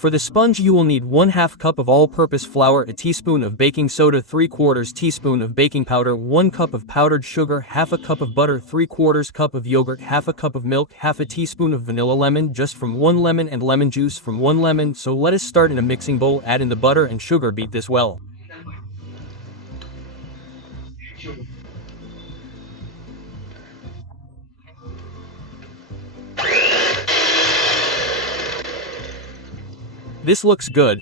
For the sponge you will need 1/2 cup of all-purpose flour, a teaspoon of baking soda, 3/4 teaspoon of baking powder, 1 cup of powdered sugar, 1/2 cup of butter, 3/4 cup of yogurt, 1/2 cup of milk, 1/2 teaspoon of vanilla, lemon just from 1 lemon, and lemon juice from 1 lemon. So let us start. In a mixing bowl, add in the butter and sugar, beat this well. This looks good.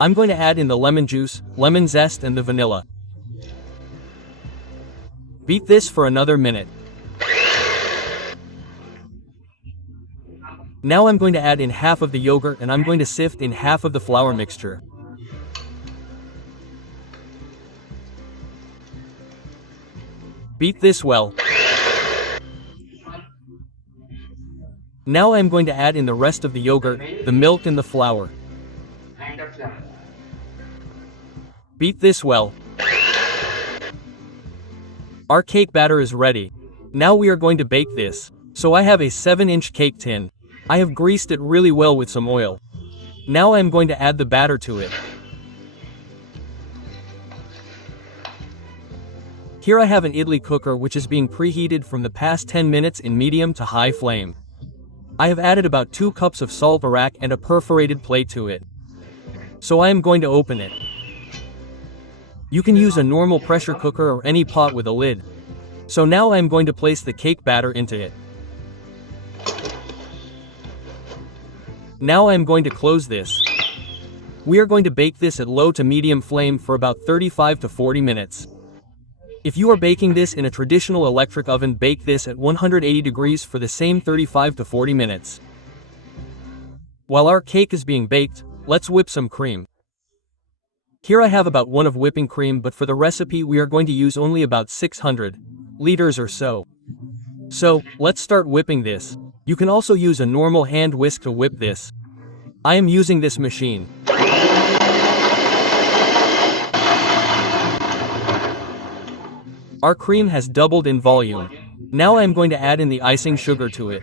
I'm going to add in the lemon juice, lemon zest, and the vanilla. Beat this for another minute. Now I'm going to add in half of the yogurt, and I'm going to sift in half of the flour mixture. Beat this well. Now I'm going to add in the rest of the yogurt, the milk, and the flour. Beat this well. Our cake batter is ready. Now we are going to bake this. So I have a 7-inch cake tin. I have greased it really well with some oil. Now I am going to add the batter to it. Here I have an idli cooker which is being preheated from the past 10 minutes in medium to high flame. I have added about 2 cups of salt arak and a perforated plate to it. So I am going to open it. You can use a normal pressure cooker or any pot with a lid. So now I am going to place the cake batter into it. Now I am going to close this. We are going to bake this at low to medium flame for about 35 to 40 minutes. If you are baking this in a traditional electric oven, bake this at 180 degrees for the same 35 to 40 minutes. While our cake is being baked, let's whip some cream. Here I have about 1 of whipping cream, but for the recipe we are going to use only about 600 liters or so. So, let's start whipping this. You can also use a normal hand whisk to whip this. I am using this machine. Our cream has doubled in volume. Now I am going to add in the icing sugar to it.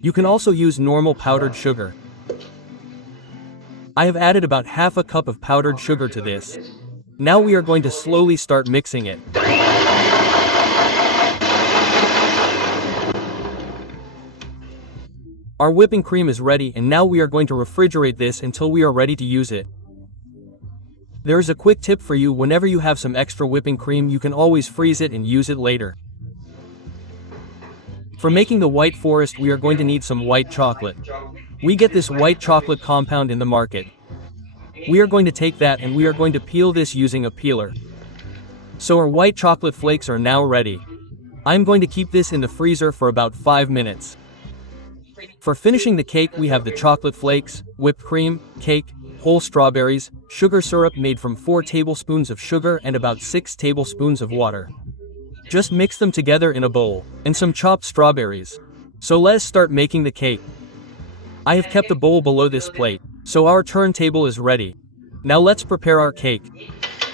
You can also use normal powdered sugar. I have added about 1/2 cup of powdered sugar to this. Now we are going to slowly start mixing it. Our whipping cream is ready, and now we are going to refrigerate this until we are ready to use it. There is a quick tip for you: whenever you have some extra whipping cream, you can always freeze it and use it later. For making the white forest, we are going to need some white chocolate. We get this white chocolate compound in the market. We are going to take that and we are going to peel this using a peeler. So our white chocolate flakes are now ready. I'm going to keep this in the freezer for about 5 minutes. For finishing the cake, we have the chocolate flakes, whipped cream, cake, whole strawberries, sugar syrup made from 4 tablespoons of sugar and about 6 tablespoons of water. Just mix them together in a bowl, and some chopped strawberries. So let's start making the cake. I have kept a bowl below this plate, so our turntable is ready. Now let's prepare our cake.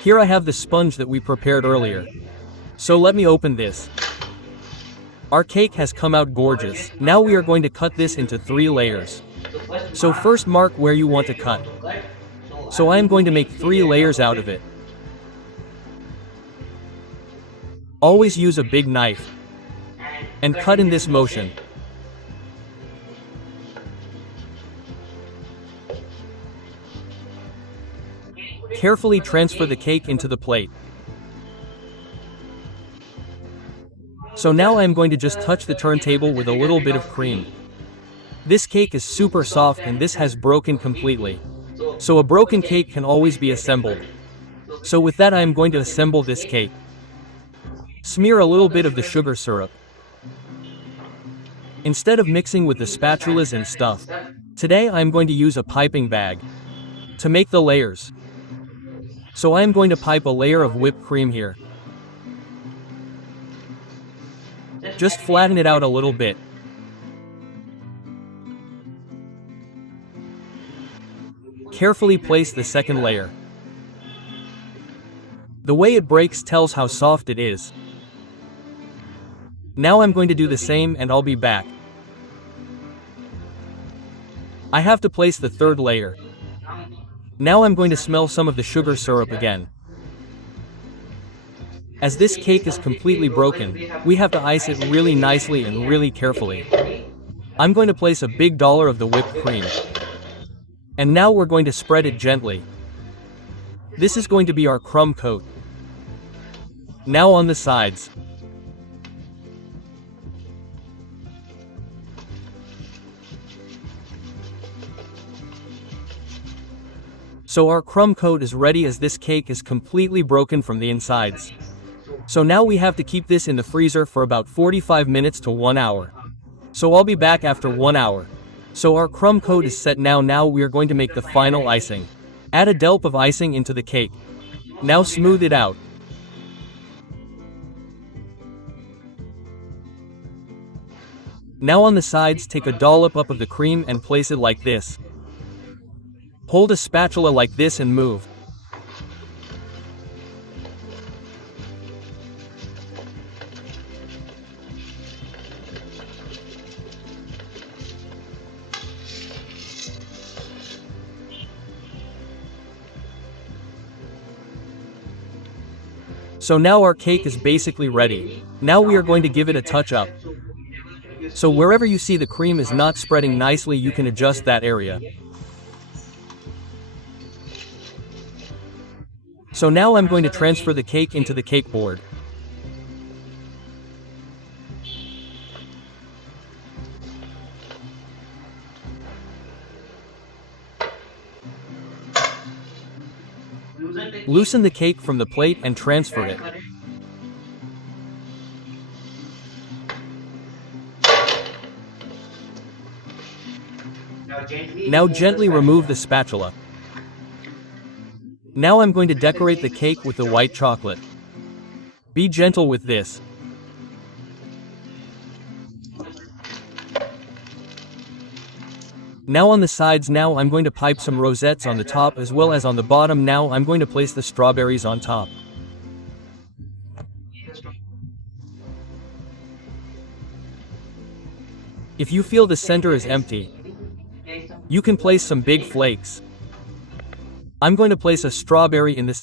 Here I have the sponge that we prepared earlier. So let me open this. Our cake has come out gorgeous. Now we are going to cut this into 3 layers. So first mark where you want to cut. So I am going to make 3 layers out of it. Always use a big knife and cut in this motion. Carefully transfer the cake into the plate. So now I am going to just touch the turntable with a little bit of cream. This cake is super soft and this has broken completely. So a broken cake can always be assembled. So with that I am going to assemble this cake. Smear a little bit of the sugar syrup. Instead of mixing with the spatulas and stuff, today I am going to use a piping bag to make the layers. So I am going to pipe a layer of whipped cream here. Just flatten it out a little bit. Carefully place the second layer. The way it breaks tells how soft it is. Now I'm going to do the same and I'll be back. I have to place the third layer. Now I'm going to smell some of the sugar syrup again. As this cake is completely broken, we have to ice it really nicely and really carefully. I'm going to place a big dollar of the whipped cream. And now we're going to spread it gently. This is going to be our crumb coat. Now on the sides. So our crumb coat is ready as this cake is completely broken from the insides. So now we have to keep this in the freezer for about 45 minutes to 1 hour. So I'll be back after 1 hour. So our crumb coat is set now. Now we are going to make the final icing. Add a dollop of icing into the cake. Now smooth it out. Now on the sides take a dollop up of the cream and place it like this. Hold a spatula like this and move. So now our cake is basically ready. Now we are going to give it a touch up. So wherever you see the cream is not spreading nicely, you can adjust that area. So now I'm going to transfer the cake into the cake board. Loosen the cake from the plate and transfer it. Now gently remove the spatula. Now I'm going to decorate the cake with the white chocolate. Be gentle with this. Now on the sides, now I'm going to pipe some rosettes on the top as well as on the bottom. Now I'm going to place the strawberries on top. If you feel the center is empty, you can place some big flakes. I'm going to place a strawberry in this.